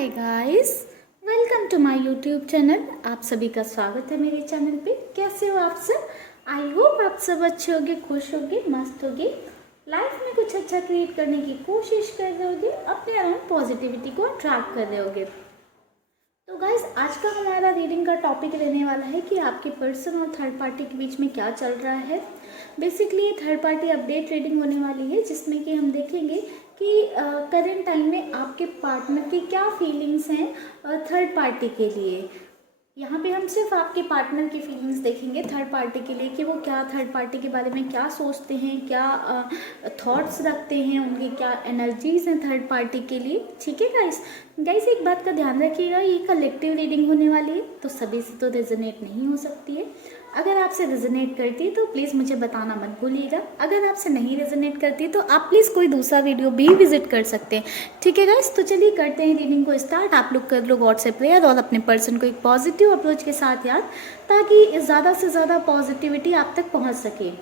Hi guys, welcome to my YouTube channel. आप सभी का स्वागत है मेरे चैनल पे। कैसे हो आप सब? आई होप आप सब अच्छे होगे, खुश होगे, मस्त होगे, लाइफ में कुछ अच्छा क्रिएट करने की कोशिश कर रहे होगे, अपने अराउंड पॉजिटिविटी को अट्रैक्ट कर रहे होगे। तो गाइस, आज का हमारा रीडिंग का टॉपिक रहने वाला है कि आपके पर्सन और थर्ड पार्टी के बीच में क्या चल रहा है। बेसिकली ये थर्ड पार्टी अपडेट रीडिंग होने वाली है, जिसमें कि हम देखेंगे कि करेंट टाइम में आपके पार्टनर की क्या फीलिंग्स हैं थर्ड पार्टी के लिए। यहाँ पे हम सिर्फ आपके पार्टनर की फीलिंग्स देखेंगे थर्ड पार्टी के लिए, कि वो क्या थर्ड पार्टी के बारे में क्या सोचते हैं, क्या थॉट्स रखते हैं, उनकी क्या एनर्जीज हैं थर्ड पार्टी के लिए। ठीक है गाइस। गाइस, एक बात का ध्यान रखिएगा, ये कलेक्टिव रीडिंग होने वाली है, तो सभी से तो रेजोनेट नहीं हो सकती है। अगर आपसे रेजोनेट करती है तो प्लीज़ मुझे बताना मत भूलिएगा। अगर आपसे नहीं रेजोनेट करती तो आप प्लीज़ कोई दूसरा वीडियो भी विजिट कर सकते हैं। ठीक है गाइस, तो चलिए करते हैं रीडिंग को स्टार्ट। आप लोग कर लो गॉड से प्रेयर और अपने पर्सन को एक पॉजिटिव अप्रोच के साथ याद, ताकि ज़्यादा से ज़्यादा पॉजिटिविटी आप तक पहुँच सके।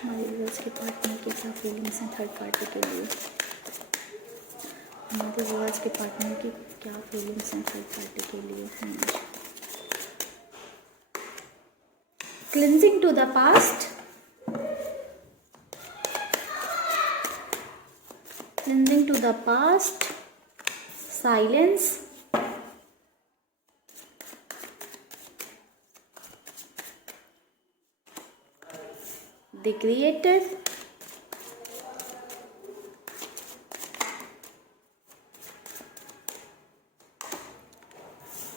हमारे व्यूअर्स के पार्टनर की क्या फीलिंग्स हैं थर्ड पार्टी के लिए। हमारे व्यूअर्स के पार्टनर की क्या फीलिंग्स हैं थर्ड पार्टी के लिए। Clinging to the past, clinging to the past, silence, the creator,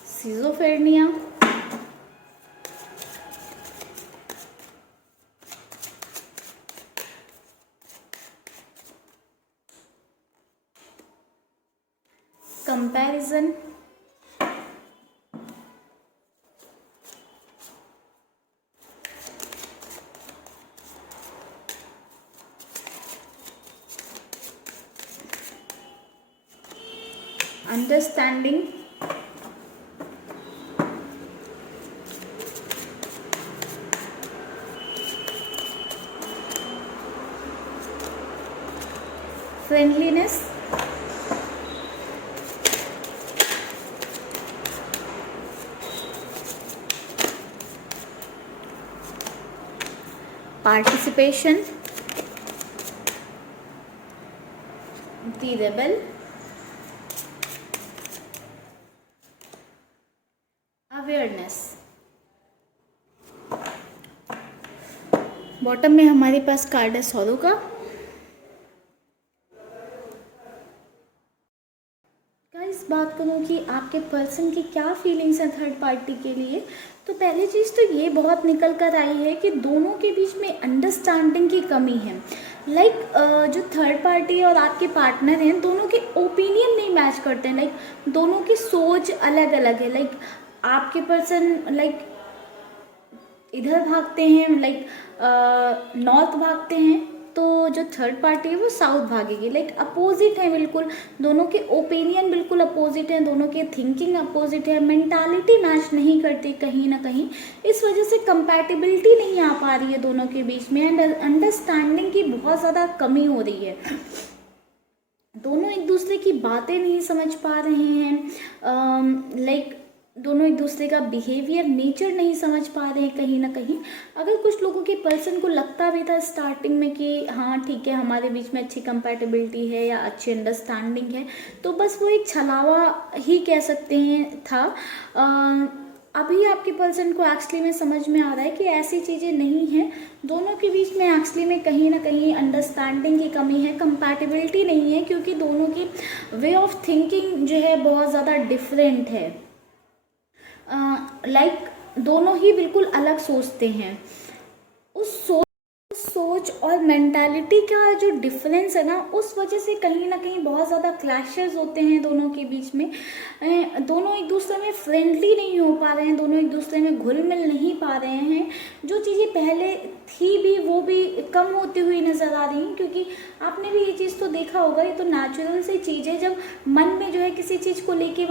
schizophrenia, comparison, understanding, friendliness, participation, the rebel, awareness. Bottom में हमारे पास कार्ड है सॉरो का। गाइस, बात करूँ कि आपके पर्सन की क्या फीलिंग्स हैं थर्ड पार्टी के लिए, तो पहली चीज़ तो ये बहुत निकल कर आई है कि दोनों के बीच में अंडरस्टैंडिंग की कमी है। जो थर्ड पार्टी और आपके पार्टनर हैं, दोनों के ओपिनियन नहीं मैच करते हैं। दोनों की सोच अलग अलग है। आपके पर्सन इधर भागते हैं, नॉर्थ भागते हैं, तो जो थर्ड पार्टी है वो साउथ भागेगी। अपोजिट है बिल्कुल, दोनों के ओपिनियन बिल्कुल अपोजिट है, दोनों के थिंकिंग अपोजिट है, मेंटालिटी मैच नहीं करती कहीं ना कहीं। इस वजह से कंपैटिबिलिटी नहीं आ पा रही है दोनों के बीच में, एंड अंडरस्टैंडिंग की बहुत ज़्यादा कमी हो रही है। दोनों एक दूसरे की बातें नहीं समझ पा रहे हैं। दोनों एक दूसरे का बिहेवियर, नेचर नहीं समझ पा रहे हैं कहीं ना कहीं। अगर कुछ लोगों के पर्सन को लगता भी था स्टार्टिंग में कि हाँ ठीक है, हमारे बीच में अच्छी कंपैटिबिलिटी है या अच्छी अंडरस्टैंडिंग है, तो बस वो एक छलावा ही कह सकते हैं था। अभी आपके पर्सन को एक्चुअली में समझ में आ रहा है कि ऐसी चीज़ें नहीं हैं। दोनों के बीच में एक्चुअली में कहीं ना कहीं अंडरस्टैंडिंग की कमी है, कंपैटिबिलिटी नहीं है, क्योंकि दोनों की वे ऑफ थिंकिंग जो है बहुत ज़्यादा डिफरेंट है। दोनों ही बिल्कुल अलग सोचते हैं। उस सोच और मेंटालिटी का जो डिफरेंस है ना, उस वजह से कहीं ना कहीं बहुत ज़्यादा क्लैशेस होते हैं दोनों के बीच में। दोनों एक दूसरे में फ्रेंडली नहीं हो पा रहे हैं, दोनों एक दूसरे में घुल मिल नहीं पा रहे हैं। जो चीज़ें पहले थी भी वो भी कम होती हुई नज़र आ रही हैं, क्योंकि आपने भी ये चीज़ तो देखा होगा, ये तो नेचुरल सी चीज़ है। जब मन में जो है किसी चीज़ को लेके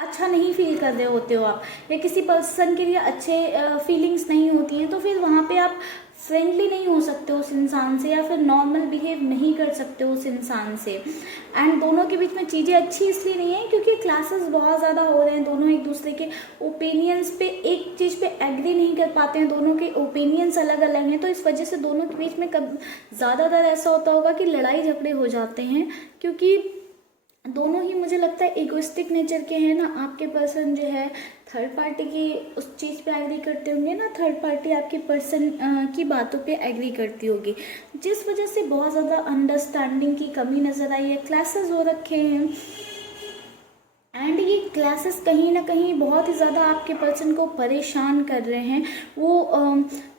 अच्छा नहीं फील कर रहे होते हो आप, या किसी पर्सन के लिए अच्छे फीलिंग्स नहीं होती हैं, तो फिर वहाँ पे आप फ्रेंडली नहीं हो सकते उस इंसान से, या फिर नॉर्मल बिहेव नहीं कर सकते उस इंसान से। एंड दोनों के बीच में चीज़ें अच्छी इसलिए नहीं है क्योंकि क्लासेस बहुत ज़्यादा हो रहे हैं, दोनों एक दूसरे के ओपिनियंस पे, एक चीज़ पे एग्री नहीं कर पाते हैं, दोनों के ओपिनियंस अलग अलग हैं, तो इस वजह से दोनों के बीच में कब ज़्यादातर ऐसा होता होगा कि लड़ाई झगड़े हो जाते हैं, क्योंकि दोनों ही मुझे लगता है इगोइस्टिक नेचर के हैं ना। आपके पर्सन जो है थर्ड पार्टी की उस चीज़ पे एग्री करते होंगे ना, थर्ड पार्टी आपके पर्सन की बातों पे एग्री करती होगी, जिस वजह से बहुत ज़्यादा अंडरस्टैंडिंग की कमी नज़र आई है। क्लासेस हो रखे हैं एंड ये क्लासेस कहीं ना कहीं बहुत ही ज़्यादा आपके पर्सन को परेशान कर रहे हैं, वो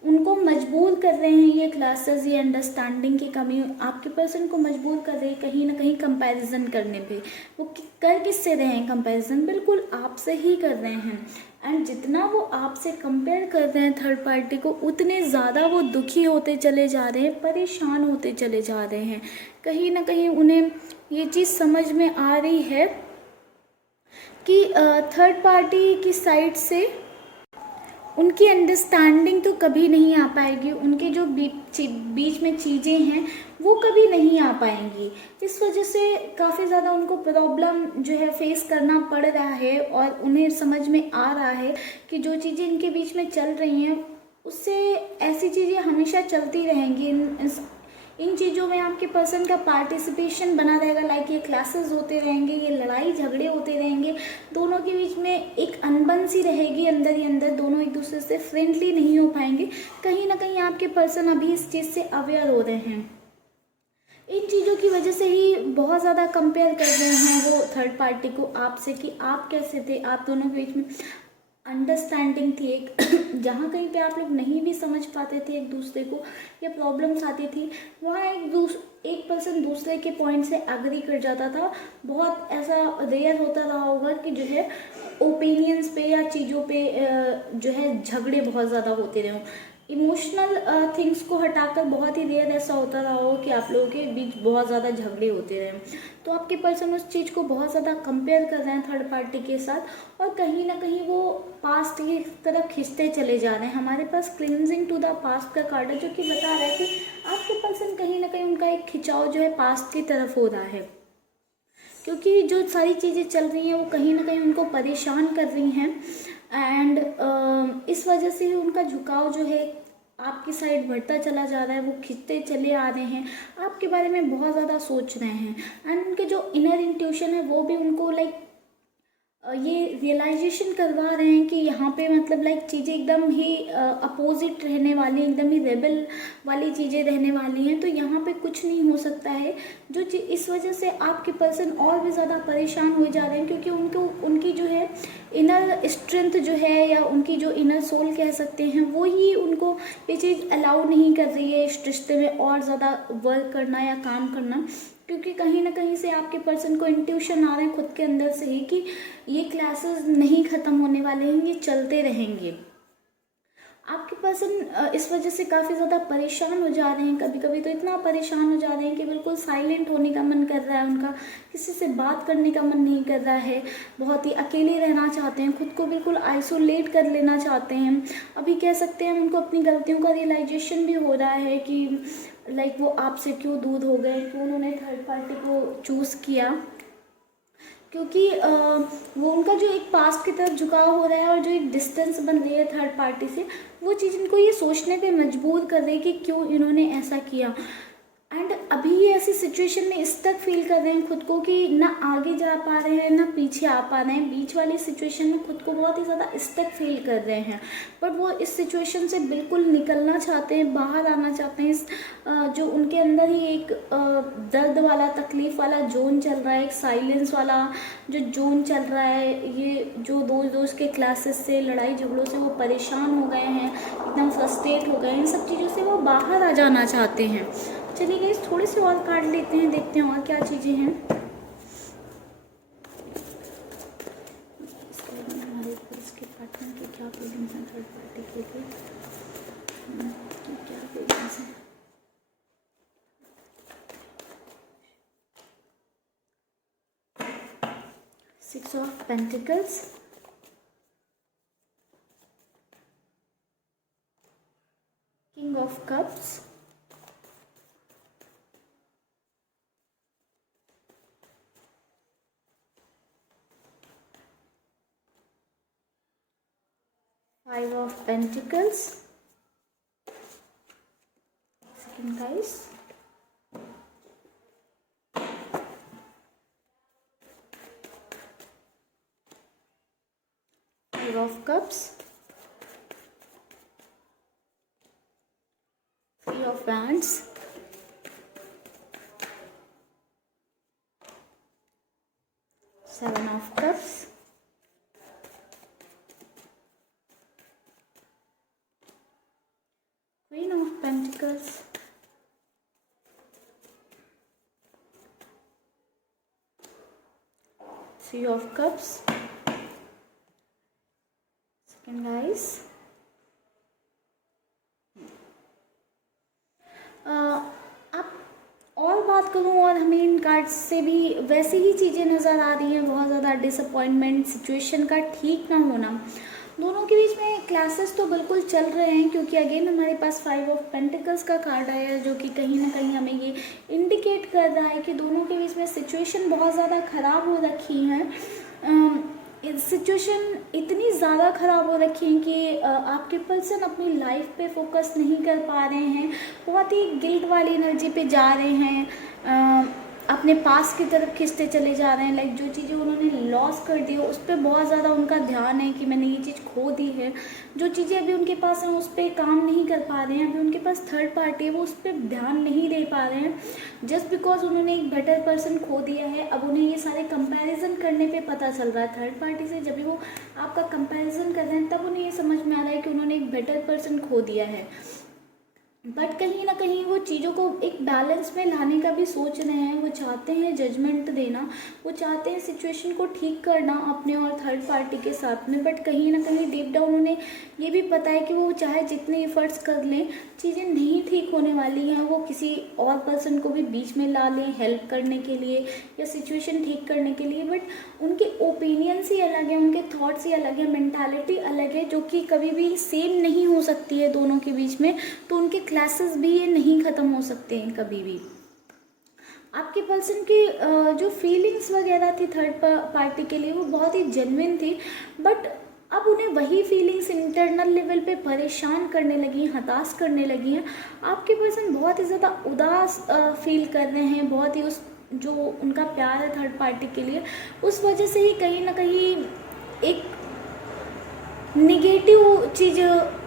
उनको मजबूर कर रहे हैं ये क्लासेस, ये अंडरस्टैंडिंग की कमी आपके पर्सन को मजबूर कर रही है कहीं ना कहीं कंपैरिजन करने पे। वो कर किससे रहे हैं कंपैरिजन? बिल्कुल आपसे ही कर रहे हैं। एंड जितना वो आपसे कंपेयर कर रहे हैं थर्ड पार्टी को, उतने ज़्यादा वो दुखी होते चले जा रहे हैं, परेशान होते चले जा रहे हैं। कहीं ना कहीं उन्हें ये चीज़ समझ में आ रही है कि थर्ड पार्टी की साइड से उनकी अंडरस्टैंडिंग तो कभी नहीं आ पाएगी, उनके जो बीच में चीज़ें हैं वो कभी नहीं आ पाएंगी। इस वजह से काफ़ी ज़्यादा उनको प्रॉब्लम जो है फेस करना पड़ रहा है, और उन्हें समझ में आ रहा है कि जो चीज़ें इनके बीच में चल रही हैं उससे ऐसी चीज़ें हमेशा चलती रहेंगी। इन चीज़ों में आपके पर्सन का पार्टिसिपेशन बना रहेगा, लाइक ये क्लासेस होते रहेंगे, ये लड़ाई झगड़े होते रहेंगे, दोनों के बीच में एक अनबन सी रहेगी अंदर ही अंदर, दोनों एक दूसरे से फ्रेंडली नहीं हो पाएंगे। कहीं ना कहीं आपके पर्सन अभी इस चीज़ से अवेयर हो रहे हैं, इन चीज़ों की वजह से ही बहुत ज़्यादा कंपेयर कर रहे हैं वो थर्ड पार्टी को आपसे, कि आप कैसे थे, आप दोनों के बीच में अंडरस्टैंडिंग थी एक जहाँ कहीं पे आप लोग नहीं भी समझ पाते थे एक दूसरे को, या प्रॉब्लम्स आती थी, वहाँ एक पर्सन दूसरे के पॉइंट से एग्री कर जाता था। बहुत ऐसा रेयर होता रहा होगा कि जो है ओपिनियंस पे या चीज़ों पे जो है झगड़े बहुत ज़्यादा होते रहे हों। इमोशनल थिंग्स को हटाकर बहुत ही रेयर ऐसा होता रहा हो कि आप लोगों के बीच बहुत ज़्यादा झगड़े होते रहे। तो आपके पर्सन उस चीज़ को बहुत ज़्यादा कंपेयर कर रहे हैं थर्ड पार्टी के साथ, और कहीं ना कहीं वो पास्ट की तरफ खींचते चले जा रहे हैं। हमारे पास क्लिनजिंग टू द पास्ट का कार्ड है, जो कि बता रहा है कि आपके पर्सन कहीं ना कहीं उनका एक खिंचाव जो है पास्ट की तरफ हो रहा है, क्योंकि जो सारी चीज़ें चल रही हैं वो कहीं ना कहीं उनको परेशान कर रही हैं। एंड इस वजह से ही उनका झुकाव जो है आपकी साइड बढ़ता चला जा रहा है, वो खिंचते चले आ रहे हैं, आपके बारे में बहुत ज़्यादा सोच रहे हैं। एंड उनके जो इनर इंट्यूशन है वो भी उनको लाइक ये रियलाइजेशन करवा रहे हैं कि यहाँ पे मतलब लाइक चीज़ें एकदम ही अपोजिट रहने वाली, एकदम ही रेबल वाली चीज़ें रहने वाली हैं, तो यहाँ पे कुछ नहीं हो सकता है। जो इस वजह से आपके पर्सन और भी ज़्यादा परेशान हो जा रहे हैं, क्योंकि उनको उनकी जो है इनर स्ट्रेंथ जो है, या उनकी जो इनर सोल कह सकते हैं, वो ही उनको ये चीज़ अलाउ नहीं कर रही है इस रिश्ते में और ज़्यादा वर्क करना या काम करना, क्योंकि कहीं ना कहीं से आपके पर्सन को इंट्यूशन आ रहे हैं खुद के अंदर से ही कि ये क्लासेस नहीं ख़त्म होने वाले हैं, ये चलते रहेंगे। आपके पर्सन इस वजह से काफ़ी ज़्यादा परेशान हो जा रहे हैं, कभी कभी तो इतना परेशान हो जा रहे हैं कि बिल्कुल साइलेंट होने का मन कर रहा है उनका, किसी से बात करने का मन नहीं कर रहा है, बहुत ही अकेले रहना चाहते हैं, खुद को बिल्कुल आइसोलेट कर लेना चाहते हैं। अभी कह सकते हैं उनको अपनी गलतियों का रियलाइजेशन भी हो रहा है कि लाइक वो आपसे क्यों दूर हो गए, क्यों उन्होंने थर्ड पार्टी को चूज़ किया, क्योंकि वो उनका जो एक पास्ट की तरफ झुकाव हो रहा है और जो एक डिस्टेंस बन रही है थर्ड पार्टी से, वो चीज़ इनको ये सोचने पे मजबूर कर रही है कि क्यों इन्होंने ऐसा किया। एंड अभी ये ऐसी सिचुएशन में इस तक फील कर रहे हैं खुद को कि ना आगे जा पा रहे हैं ना पीछे आ पा रहे हैं, बीच वाली सिचुएशन में खुद को बहुत ही ज़्यादा स्टक फील कर रहे हैं। बट वो इस सिचुएशन से बिल्कुल निकलना चाहते हैं, बाहर आना चाहते हैं। इस जो उनके अंदर ही एक दर्द वाला, तकलीफ़ वाला जोन चल रहा है, एक साइलेंस वाला जो जोन चल रहा है, ये जो दोस्त के क्लासेस से, लड़ाई झगड़ों से वो परेशान हो गए हैं, एकदम फ्रस्ट्रेट हो गए हैं, इन सब चीज़ों से वो बाहर आ जाना चाहते हैं। चलिए गाइस, थोड़े से और कार्ड लेते हैं, देखते हैं और क्या चीज़ें हैं। हमारे इसके पार्टनर की क्या फीलिंग्स हैं थर्ड पार्टी के लिए, क्या फीलिंग्स हैं। Ace of Pentacles, King of Cups, Five of Pentacles. Second, guys. Five of Cups. Three of Wands. Seven of Cups. Queen of Pentacles. Three of Cups. Second, guys. आप और बात करूँ और हमें इन कार्ड्स से भी वैसी ही चीज़ें नज़र आ रही हैं, बहुत ज़्यादा डिसअपॉइंटमेंट, सिचुएशन का ठीक ना होना। दोनों के बीच में क्लासेस तो बिल्कुल चल रहे हैं, क्योंकि अगेन हमारे पास फाइव ऑफ पेंटिकल्स का कार्ड आया है, जो कि कहीं ना कहीं हमें ये इंडिकेट कर रहा है कि दोनों के बीच में सिचुएशन बहुत ज़्यादा ख़राब हो रखी है। सिचुएशन इतनी ज़्यादा ख़राब हो रखी है कि आपके पर्सन अपनी लाइफ पे फोकस नहीं कर पा रहे हैं, बहुत ही गिल्ट वाली एनर्जी पे जा रहे हैं, अपने पास की तरफ खिंचते चले जा रहे हैं। लाइक जो चीज़ें उन्होंने लॉस कर दी है उस पर बहुत ज़्यादा उनका ध्यान है कि मैंने ये चीज़ खो दी है। जो चीज़ें अभी उनके पास हैं उस पर काम नहीं कर पा रहे हैं, अभी उनके पास थर्ड पार्टी है वो उस पर ध्यान नहीं दे पा रहे हैं, जस्ट बिकॉज उन्होंने एक बेटर पर्सन खो दिया है। अब उन्हें ये सारे कंपैरिजन करने पे पता चल रहा है थर्ड पार्टी से, जब भी वो आपका कंपैरिजन कर रहे हैं तब उन्हें ये समझ में आ रहा है कि उन्होंने एक बेटर पर्सन खो दिया है। बट कहीं ना कहीं वो चीज़ों को एक बैलेंस में लाने का भी सोच रहे हैं, वो चाहते हैं जजमेंट देना, वो चाहते हैं सिचुएशन को ठीक करना अपने और थर्ड पार्टी के साथ में। बट कहीं ना कहीं डीप डाउन उन्हें ये भी पता है कि वो चाहे जितने एफर्ट्स कर लें चीज़ें नहीं ठीक होने वाली हैं, वो किसी और पर्सन को भी बीच में ला लें हेल्प करने के लिए या सिचुएशन ठीक करने के लिए, बट उनके ओपिनियंस ही अलग हैं, उनके थॉट्स ही अलग हैं, मेंटालिटी अलग है, जो कि कभी भी सेम नहीं हो सकती है दोनों के बीच में। तो उनके क्लासेस भी ये नहीं ख़त्म हो सकते हैं कभी भी। आपके पर्सन की जो फीलिंग्स वगैरह थी थर्ड पार्टी के लिए वो बहुत ही जेन्युइन थी, बट अब उन्हें वही फीलिंग्स इंटरनल लेवल पे परेशान करने लगी हैं, हताश करने लगी हैं। आपके पर्सन बहुत ही ज़्यादा उदास फील कर रहे हैं, बहुत ही उस जो उनका प्यार है थर्ड पार्टी के लिए उस वजह से ही कहीं ना कहीं एक निगेटिव चीज़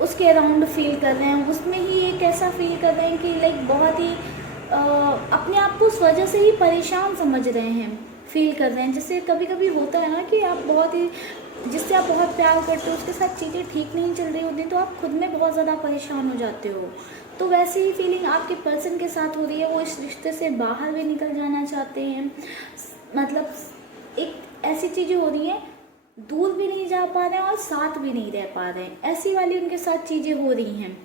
उसके अराउंड फील कर रहे हैं, उसमें ही एक ऐसा फील कर रहे हैं कि लाइक बहुत ही अपने आप को उस वजह से ही परेशान समझ रहे हैं, फील कर रहे हैं। जैसे कभी कभी होता है ना कि आप बहुत ही जिससे आप बहुत प्यार करते हो उसके साथ चीज़ें ठीक नहीं चल रही होती तो आप खुद में बहुत ज़्यादा परेशान हो जाते हो। तो वैसे ही फीलिंग आपके पर्सन के साथ हो रही है, वो इस रिश्ते से बाहर भी निकल जाना चाहते हैं। मतलब एक ऐसी चीज़ें हो रही हैं, दूर भी नहीं जा पा रहे हैं और साथ भी नहीं रह पा रहे हैं, ऐसी वाली उनके साथ चीज़ें हो रही हैं।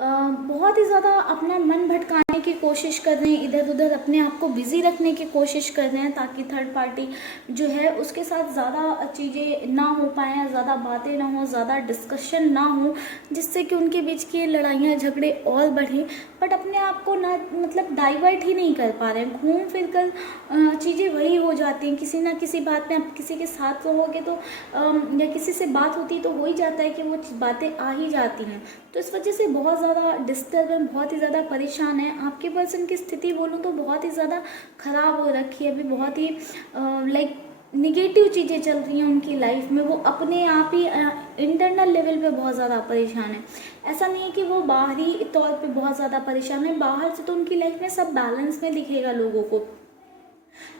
बहुत ही ज़्यादा अपना मन भटकाने की कोशिश कर रहे हैं, इधर उधर अपने आप को बिज़ी रखने की कोशिश कर रहे हैं ताकि थर्ड पार्टी जो है उसके साथ ज़्यादा चीज़ें ना हो पाएँ, ज़्यादा बातें ना हो, ज़्यादा डिस्कशन ना हो, जिससे कि उनके बीच की लड़ाइयाँ झगड़े और बढ़ें। बट अपने आप को ना मतलब डाइवर्ट ही नहीं कर पा रहे हैं, घूम फिर कर चीज़ें वही हो जाती हैं। किसी ना किसी बात में आप किसी के साथ रहोगे तो या किसी से बात होती तो हो ही जाता है कि वो बातें आ ही जाती हैं। तो इस वजह से बहुत ज़्यादा डिस्टर्ब है, बहुत ही ज़्यादा परेशान है। आपके पर्सन की स्थिति बोलूँ तो बहुत ही ज़्यादा ख़राब हो रखी है, अभी बहुत ही लाइक निगेटिव चीज़ें चल रही हैं उनकी लाइफ में। वो अपने आप ही इंटरनल लेवल पे बहुत ज़्यादा परेशान है। ऐसा नहीं है कि वो बाहरी तौर पे बहुत ज़्यादा परेशान है, बाहर से तो उनकी लाइफ में सब बैलेंस में दिखेगा, लोगों को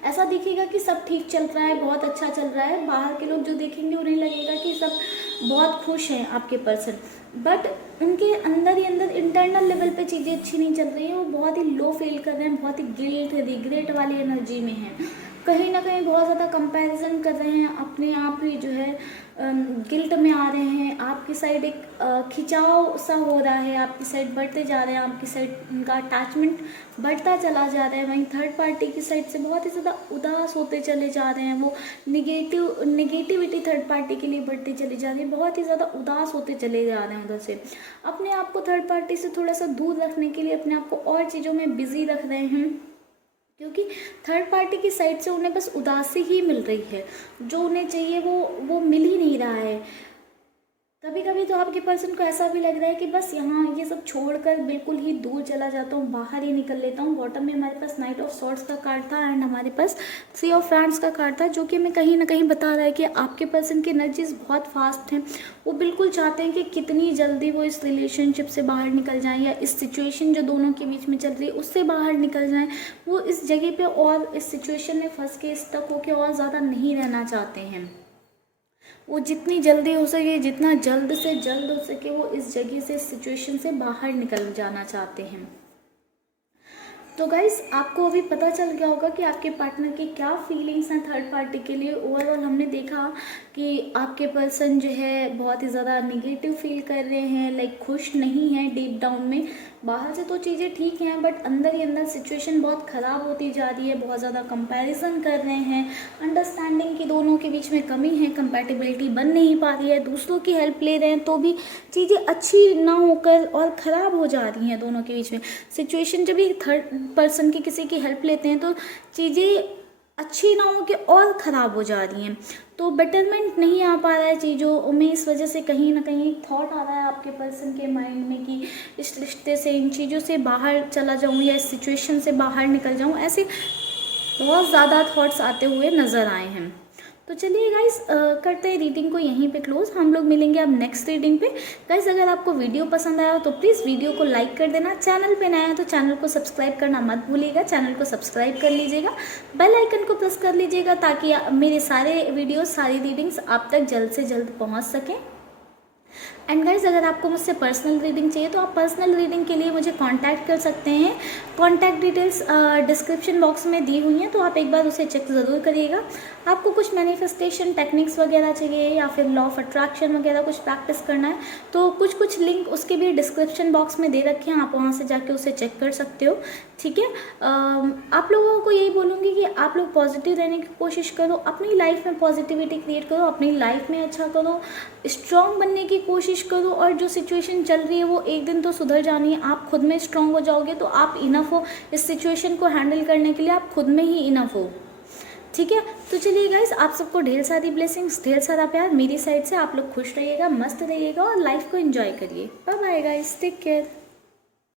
ऐसा दिखेगा कि सब ठीक चल रहा है, बहुत अच्छा चल रहा है। बाहर के लोग जो देखेंगे उन्हें लगेगा कि सब बहुत खुश हैं आपके पर्सन, बट उनके अंदर ही अंदर इंटरनल लेवल पे चीज़ें अच्छी नहीं चल रही हैं। वो बहुत ही लो फील कर रहे हैं, बहुत ही गिल्ट रिग्रेट वाली एनर्जी में हैं। कहीं ना कहीं बहुत ज़्यादा कंपैरिजन कर रहे हैं, अपने आप ही जो है गिल्ट में आ रहे हैं। आपकी साइड एक खिंचाव सा हो रहा है, आपकी साइड बढ़ते जा रहे हैं, आपकी साइड उनका अटैचमेंट बढ़ता चला जा रहा है। वहीं थर्ड पार्टी की साइड से बहुत ही ज़्यादा उदास होते चले जा रहे हैं, वो निगेटिविटी थर्ड पार्टी के लिए बढ़ती चली जा रही है, बहुत ही ज़्यादा उदास होते चले जा रहे हैं उधर से। अपने आप को थर्ड पार्टी से थोड़ा सा दूर रखने के लिए अपने आप को और चीज़ों में बिजी रख रहे हैं, क्योंकि थर्ड पार्टी की साइड से उन्हें बस उदासी ही मिल रही है, जो उन्हें चाहिए वो मिल ही नहीं रहा है। कभी कभी तो आपके पर्सन को ऐसा भी लग रहा है कि बस यहाँ ये सब छोड़कर बिल्कुल ही दूर चला जाता हूँ, बाहर ही निकल लेता हूँ। बॉटम में हमारे पास नाइट ऑफ सॉर्ड्स का कार्ड था एंड हमारे पास थ्री ऑफ वैंड्स का कार्ड था, जो कि हमें कहीं ना कहीं बता रहा है कि आपके पर्सन की एनर्जीज बहुत फास्ट हैं। वो बिल्कुल चाहते हैं कि कितनी जल्दी वो इस रिलेशनशिप से बाहर निकल जाएं, या इस सिचुएशन जो दोनों के बीच में चल रही है उससे बाहर निकल जाएं। वो इस जगह पे और इस सिचुएशन में फंस के स्टक होके और ज़्यादा नहीं रहना चाहते हैं। वो जितनी जल्दी हो सके, जितना जल्द से जल्द हो सके, वो इस जगह से, इस सिचुएशन से बाहर निकल जाना चाहते हैं। तो गाइस, आपको अभी पता चल गया होगा कि आपके पार्टनर की क्या फीलिंग्स हैं थर्ड पार्टी के लिए। ओवरऑल हमने देखा कि आपके पर्सन जो है बहुत ही ज़्यादा निगेटिव फील कर रहे हैं, लाइक खुश नहीं है डीप डाउन में। बाहर से तो चीज़ें ठीक हैं, बट अंदर ही अंदर सिचुएशन बहुत ख़राब होती जा रही है, बहुत ज़्यादा कंपैरिजन कर रहे हैं, अंडरस्टैंडिंग की दोनों के बीच में कमी है, कंपैटिबिलिटी बन नहीं पा रही है, दूसरों की हेल्प ले रहे हैं तो भी चीज़ें अच्छी ना होकर और ख़राब हो जा रही हैं दोनों के बीच में सिचुएशन। जब भी थर्ड पर्सन की किसी की हेल्प लेते हैं तो चीज़ें अच्छी ना हो के और ख़राब हो जा रही हैं, तो बेटरमेंट नहीं आ पा रहा है चीज़ों में। इस वजह से कहीं ना कहीं थॉट आ रहा है आपके पर्सन के माइंड में कि इस रिश्ते से, इन चीज़ों से बाहर चला जाऊं या इस सिचुएशन से बाहर निकल जाऊं, ऐसे बहुत ज़्यादा थॉट्स आते हुए नज़र आए हैं। तो चलिए गाइस, करते हैं रीडिंग को यहीं पे क्लोज। हम लोग मिलेंगे अब नेक्स्ट रीडिंग पे। गाइस, अगर आपको वीडियो पसंद आया हो तो प्लीज़ वीडियो को लाइक कर देना, चैनल पे नया है तो चैनल को सब्सक्राइब करना मत भूलिएगा, चैनल को सब्सक्राइब कर लीजिएगा, बेल आइकन को प्रेस कर लीजिएगा ताकि मेरे सारे वीडियो, सारी रीडिंग्स आप तक जल्द से जल्द पहुँच सकें। एंड गाइज, अगर आपको मुझसे पर्सनल रीडिंग चाहिए तो आप पर्सनल रीडिंग के लिए मुझे कांटेक्ट कर सकते हैं। कांटेक्ट डिटेल्स डिस्क्रिप्शन बॉक्स में दी हुई हैं, तो आप एक बार उसे चेक ज़रूर करिएगा। आपको कुछ मैनिफेस्टेशन टेक्निक्स वगैरह चाहिए या फिर लॉ ऑफ अट्रैक्शन वगैरह कुछ प्रैक्टिस करना है तो कुछ लिंक उसके भी डिस्क्रिप्शन बॉक्स में दे रखे हैं, आप वहाँ से जाके उसे चेक कर सकते हो। ठीक है, आप लोगों को यही बोलूँगी कि आप लोग पॉजिटिव रहने की कोशिश करो, अपनी लाइफ में पॉजिटिविटी क्रिएट करो, अपनी लाइफ में अच्छा करो, स्ट्रॉन्ग बनने की कोशिश करो। और जो सिचुएशन चल रही है वो एक दिन तो सुधर जानी है, आप खुद में स्ट्रॉन्ग हो जाओगे तो आप इनफ हो इस सिचुएशन को हैंडल करने के लिए, आप खुद में ही इनफ हो। ठीक है, तो चलिए गाइस, आप सबको ढेर सारी ब्लेसिंग्स, ढेर सारा प्यार मेरी साइड से। आप लोग खुश रहिएगा, मस्त रहिएगा और लाइफ को एंजॉय करिए। Bye bye guys, take care.